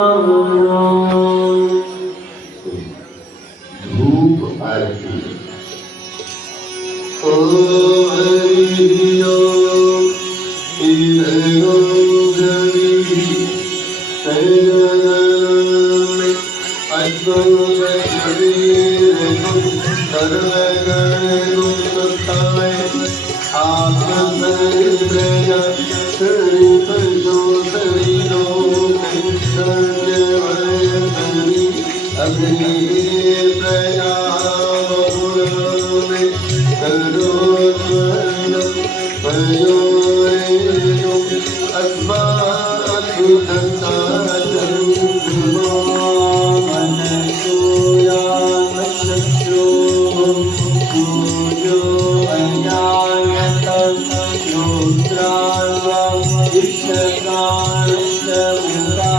धूप आरती। ओ हरियो इधरो जनी तेरे अद्भुत शरीर सर्वगण सुताय आत्मधैर्य शरीर जोतरिनो अग्नि प्रयामे करोत्वनं पयोरेणु अस्मात्कृतसाधनमो मनसोयामशत्रुः पूजो अज्ञायतं योत्रार्वा विश्वकाश्यमुदा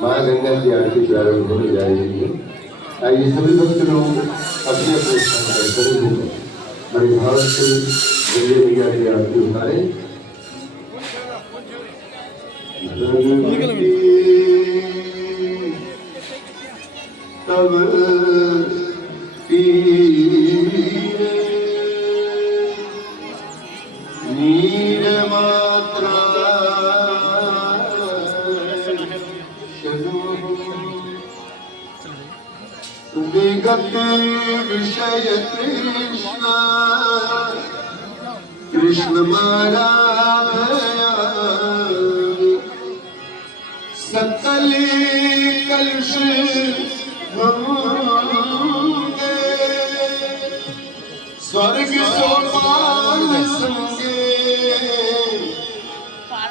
माँ गंगा की आरती प्रारंभ होने जा रही है। आइए सभी भक्त लोग अपने अपने स्थान पर खड़े होकर बड़े भाव से गंगे मैया की आरती उतारें। तब पीरे नीर मात्रा विगत विषय कृष्ण कृष्ण माया सकल कलुष होंगे स्वर्ग सोपान संगे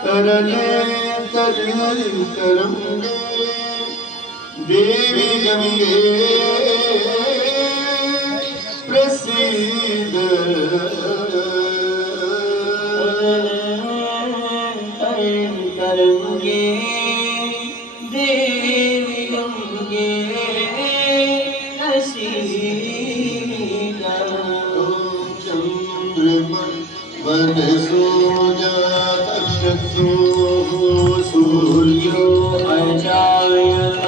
तरले तरल करेंगे देवी गंगे प्रसिद्ध करेंगे देवी गंगे प्रसिद्ध चंद्रमा मन सोजात शत्रु सूर्यो अजायत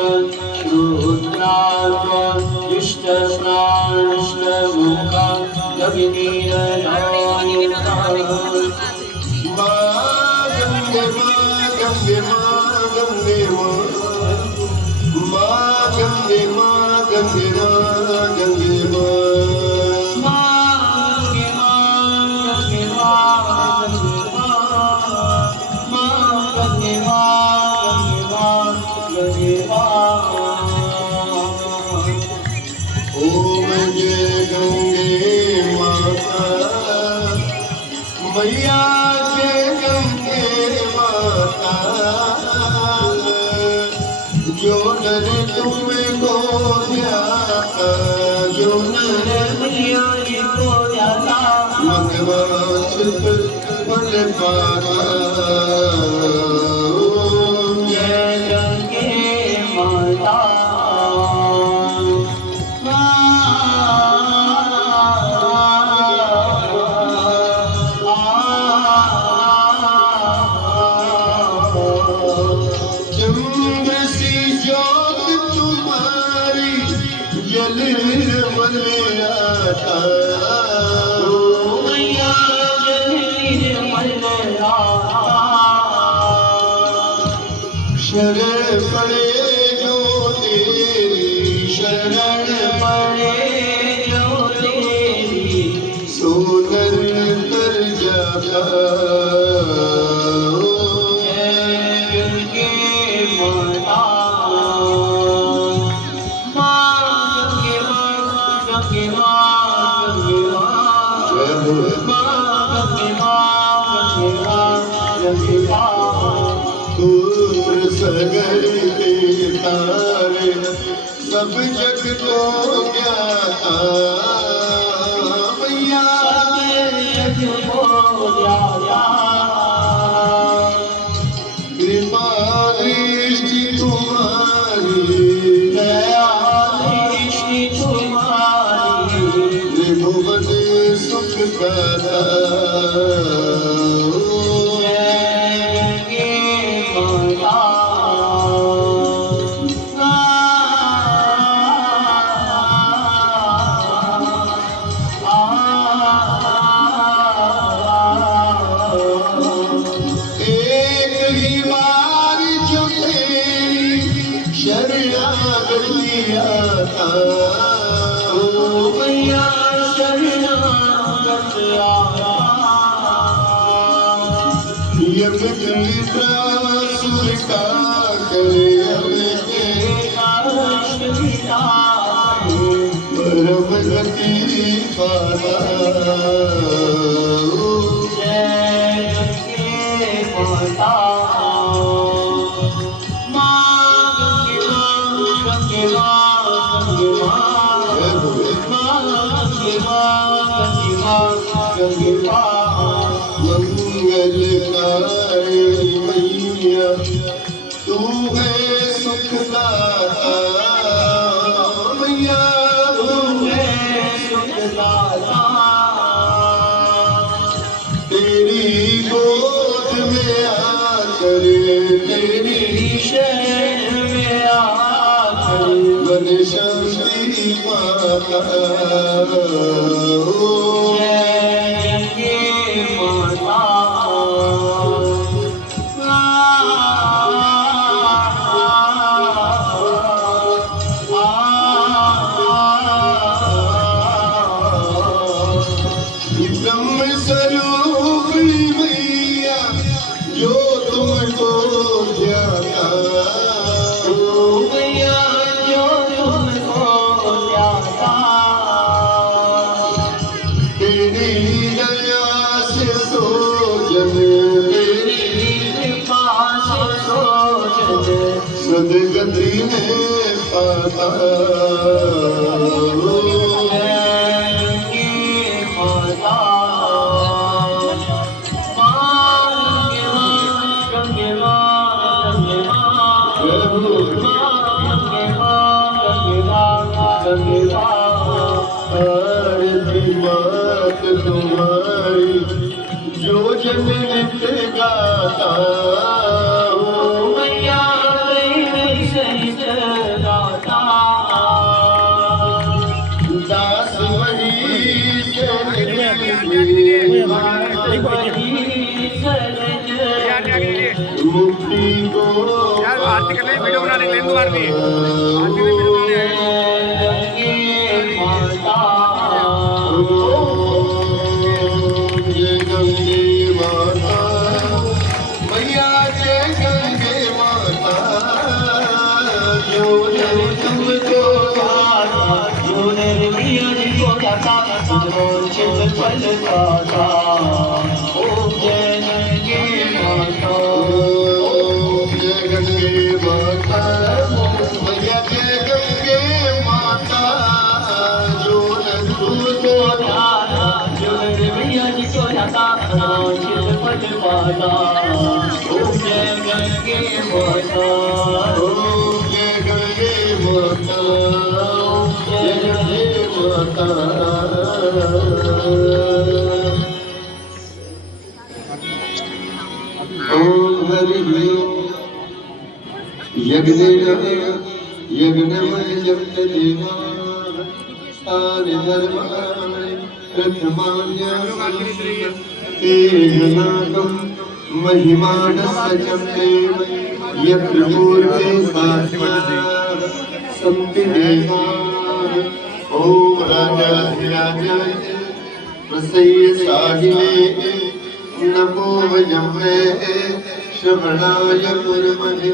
मैया जय गंगे माता जो नर तुमको ध्याता जो नर मैया को ध्याता मगवाचित बल पाता जय गंगे माता निर्मलिया था मैया निर्मलिया शरण पड़े जो तेरी शरण पड़े जो तेरी सोनल तर जाता सगर के तारे सब जग को ज्ञाता मैया जग को ज्ञाता कृपा दृष्टि तुम्हारी दया दृष्टि तुम्हारी त्रिभुवन सुख दाता मंगलकारी मैया तू है सुखदाता मैया तू है सुखदाता तेरी गोद में आकर तेरी शरण में आकर बन शांति माता सदगति में पाता बात तुम्हारी जो जन नित गाता मुक्ति को यार आरती करने वीडियो बनाने के लिए आरती करने वीडियो बनाने जय गंगे माता मैया जय गंगे माता जो तुमको जो निर्मिया को दाता चित फल दाता ओम जय गंगे माता जय गंगे माता मैया जय गंगे माता जो तुमको दाता जो निर्मिया को दाता चित फल दाता ओम जय गंगे माता ओम जय गंगे माता जय गंगे माता ओम हरि यज्ञ यज्ञमय जप देवा तानि धर्माणि प्रथमान्यनाकं महिमानस्य देव यत्र पूर्वे साक्षात् सन्ति देवाः ॐ राजाधिराजाय प्रसय्य साहिने नमो वयम्मे श्रवणाय पुरमहे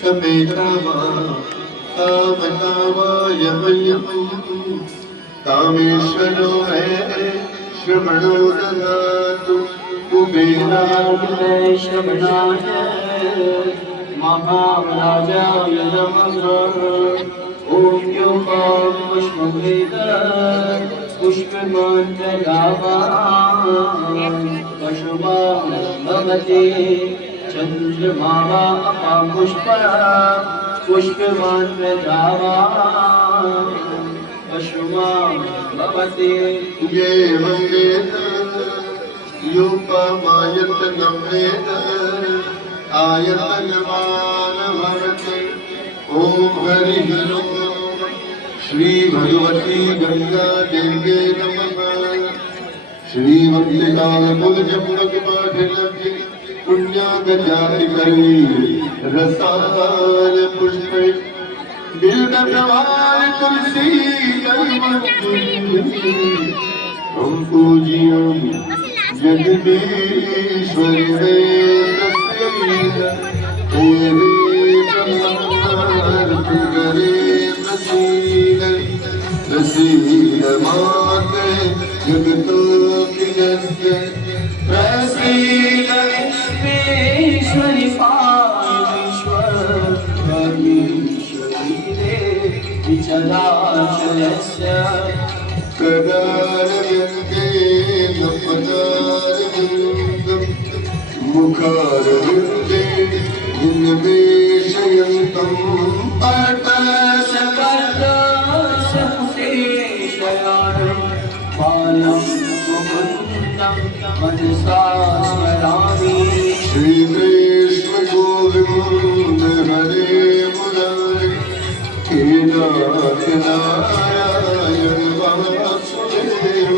समेतावाय वयम् कामेश्वरो है श्रवणो ददातु कुबेराय श्रवणाय महाराजाय नमः। ॐ योगां पुष्पवेद पुष्पमान् प्रलाभान् पशुमान् भवति चन्द्रमा वा अपापुष्प पुष्पमान् प्रलाभान् पशुमान् भवति ये वेद योपमायतनं वेद आयतनवान् भवति ॐ हरिः श्री भगवती गंगा देव्ये नमः। श्रीमद्कालकुलजम्बकपाठलब्धि पुण्यागजातिकरी रसाल पुष्पै बिल्वप्रवाल तुलसी हम पूजियामि जगदीश्वरि देवे प्रसीद माते जगतोऽखिलस्य प्रसीद विश्वेश्वरि परमेश्वरि देवी चराचरस्य कदारविन्दे नपदारविन्दं मुखारविन्दे उन्मेषयन्तं श्री कृष्ण गोविंद हरे मुरारे केदार नारायण वासुदेव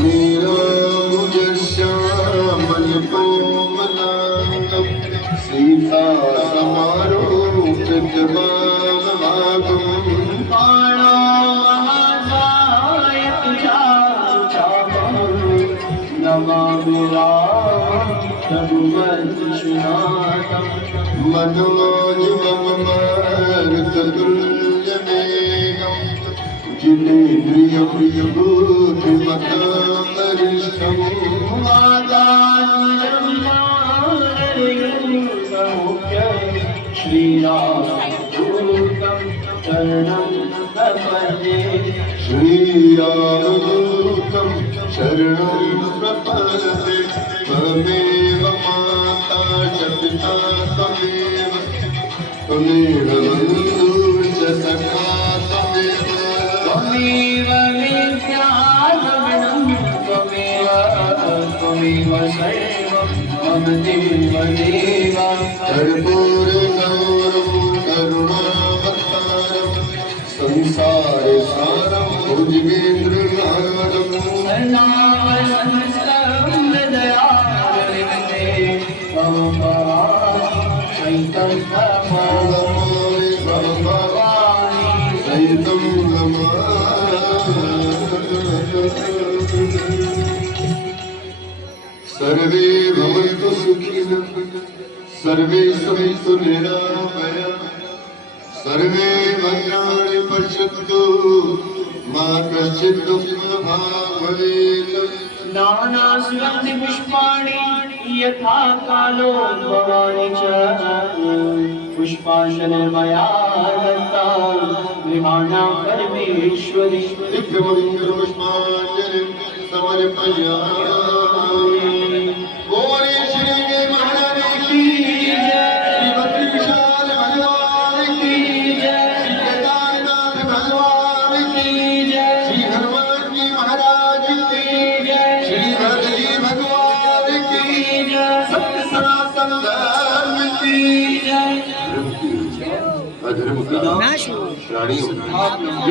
मेरा मुझे श्यामल कोमलांगम सीता समारोह कृतवागम मनोजवम मारुततुल्यवेगम् जितेन्द्रियं बुद्धिमतामरिष्टं श्रीरामदूतं शरणं प्रपद्ये श्रीरामदूतं शरणं प्रपद्ये त्वमेव माता च पिता त्वमेव त्वमेव बन्धुश्च सखा त्वमेव त्वमेव विद्यागमनं त्वमेव सर्वं मम देवदेव कर्पूरगौरं करुणावतारं संसारसारं भुजगेन्द्रनाथं सर्णावसहस्रं हृदयारविन्दे मम सहितं नमामि भवानि सहितं सर्वे भवन्तु सुखिनः सर्वे सन्तु निरामयाः सर्वे भद्राणि पश्यन्तु मा कश्चित् दुःखभाग् भवेत् नानासुगन्धिपुष्पाणि यथा कालो भवानि च पुष्पाशनमया दत्ता गृहाणां परमेश्वरि दिव्यमङ्गलपुष्पाञ्जलिं समर्पयामि। बोले श्री जय महाराज की जय, श्री बद्री विशाल भगवान की जय, श्री केदारनाथ भगवान की जय, श्री हनुमान जी महाराज की जय, श्री भरतजी भगवान धर्म की जय अधर्म का नाश हो प्राणियों